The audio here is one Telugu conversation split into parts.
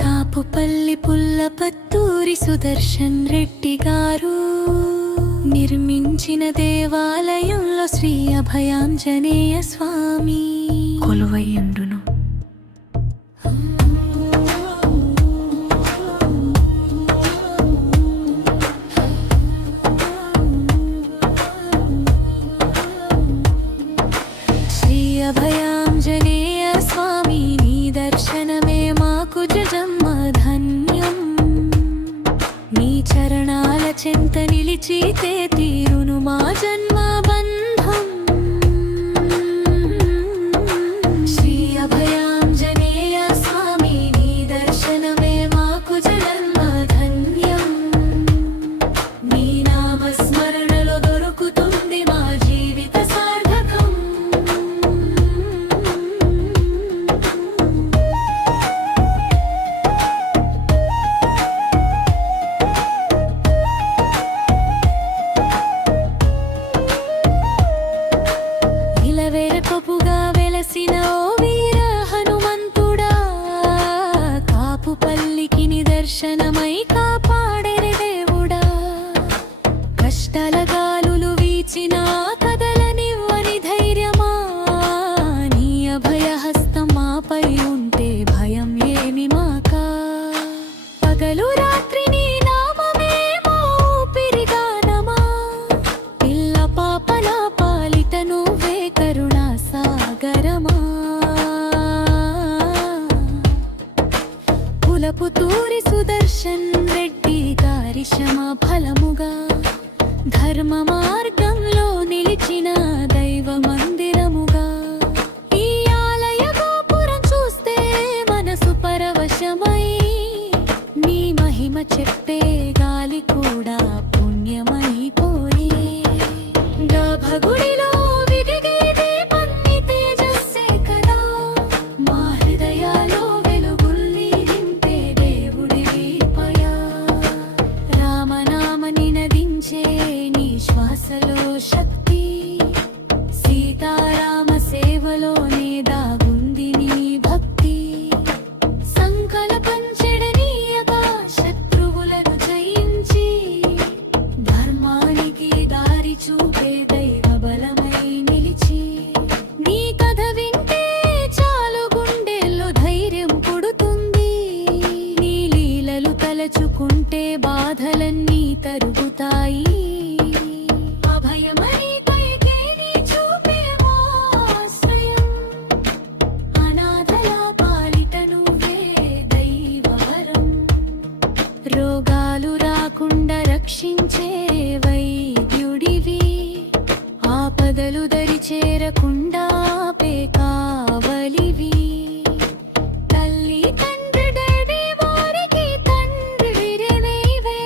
కాపుపల్లి పుల్లపత్తూరి సుదర్శన్ రెడ్డి గారు నిర్మించిన దేవాలయంలో శ్రీ అభయాంజనేయ స్వామి కొలువయ్యుండును. శ్రీ అభయాంజనేయ స్వామి నీ దర్శనమే మాకు జన్మ ధన్యం. నీ చరణాల చెంత నిలిచితే తీరును మా జన్మ బంధం. శ్రీ అభయాంజనేయ స్వామి నీ దర్శనమే మాకు జన్మ ధన్యం. నీ నామ స్మరణలో దొరుకుతుంది మా జీవిత సార్థకం. ఇలవేరపపుగా వెలసిన ఓ వీర హనుమంతుడా, కాపుపల్లికి నిదర్శనమై కాపాడెరి దేవుడా. కష్టాల గాలులు వీచిన కదలనివ్వని ధైర్యమా, నీ అభయహస్తం మాపై ఉంటే భయం ఏమి మాకా. పగలు రాత్రి నీ నామమే మా ఊపిరిగానమా, పిల్ల పాపల పాలిట నువ్వే కరుణా సాగరమా. పులపుతూరి సుదర్శన్ రెడ్డి గారి క్షమ ఫలముగా ధర్మ మార్గంలో నిలిచిన దైవ మందిరముగా. ఈ ఆలయ గోపురం చూస్తే మనసు పరవశమై, నీ మహిమ చెప్పే గాలి కూడా పుణ్యమైపోయే. గర్భగుడిలో వెలిగే దీపం నీ తేజస్సే కదా, మా హృదయాలో వెలుగుల్ని నింపే దేవుడివి పయా. రామనామ నినదించే నీ శ్వాసలో శక్తి, సీతారామ సేవలోనే దాగుంది నీ భక్తి. సంకల్పం చెడనీయగా శత్రువులను జయించి, ధర్మానికి దారి చూపే దైవ బలమై నిలిచి. నీ కథ వింటే చాలు గుండెల్లో ధైర్యం పుడుతుంది, నీ లీలలు తలచుకుంటే బాధలన్నీ తరుగుతాయి. అభయమని పైకే నీ చూపే మా ఆశ్రయం, అనాథల పాలిట నువ్వే దైవవరం. రోగాలు రాకుండా రక్షించే వైద్యుడివి, ఆపదలు దరి చేరకుండా ఆపే కావలివి. తల్లి తండ్రి డాడీ వారికి తండ్రివిరే నీవే,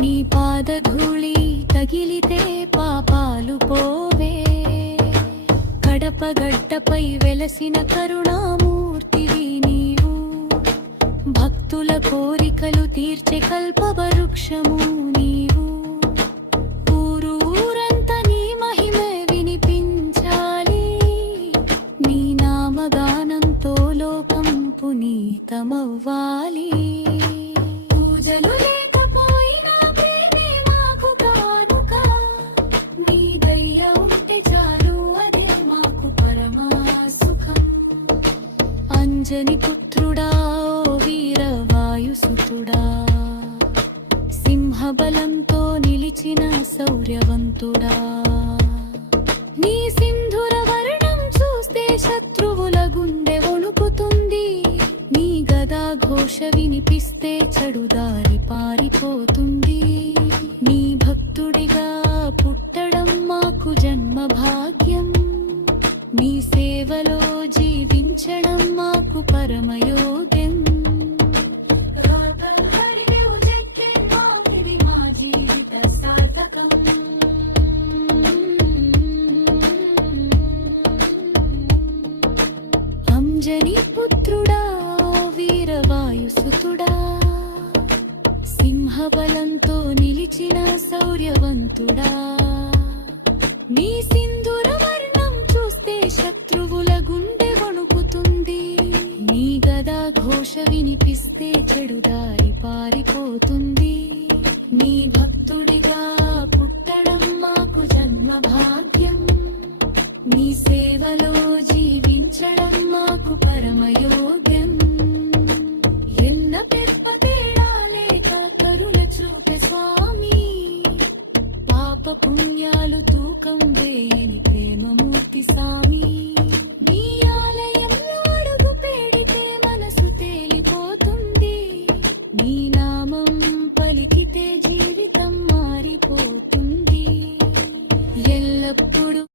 నీ పాదధూళి తగిలితే పాపాలు పోవే. కడప గడ్డపై వెలసిన కరుణామూర్తివి నీవు, భక్తుల కోరికలు తీర్చే కల్పవృక్షము నీవు. ఊరంతా నీ మహిమే వినిపించాలి, నీ నామగానంతో లోకం పునీతమవ్వాలి. పూజలు లేకపోయినా ప్రేమే మాకు కానుక, నీ దయ ఉంటే చాలు అదే మాకు పరమా సుఖం. అంజని పుత్రుడా ఓ వీర వాయుసుతుడా, సింహబలంతో నిలిచిన శౌర్యవంతుడా. నీ సింధుర వర్ణం చూస్తే శత్రువుల గుండె వణుకుతుంది, నీ గదా ఘోష వినిపిస్తే చెడుదారి పారిపోతుంది. నీ భక్తుడిగా పుట్టడం మాకు జన్మ భాగ్యం, నీ సేవలో జీవించడం మాకు పరమయోగ్యం. అంజని పుత్రుడా వీరవాయుసుతుడా, సింహబలంతో నిలిచి తీర్చిన శౌర్యవంతుడా నీ సింధూర వర్ణం చూస్తే శత్రువుల గుండె వణుకుతుంది నీ గదా ఘోష వినిపిస్తే చెడుదారి పారిపోతుంది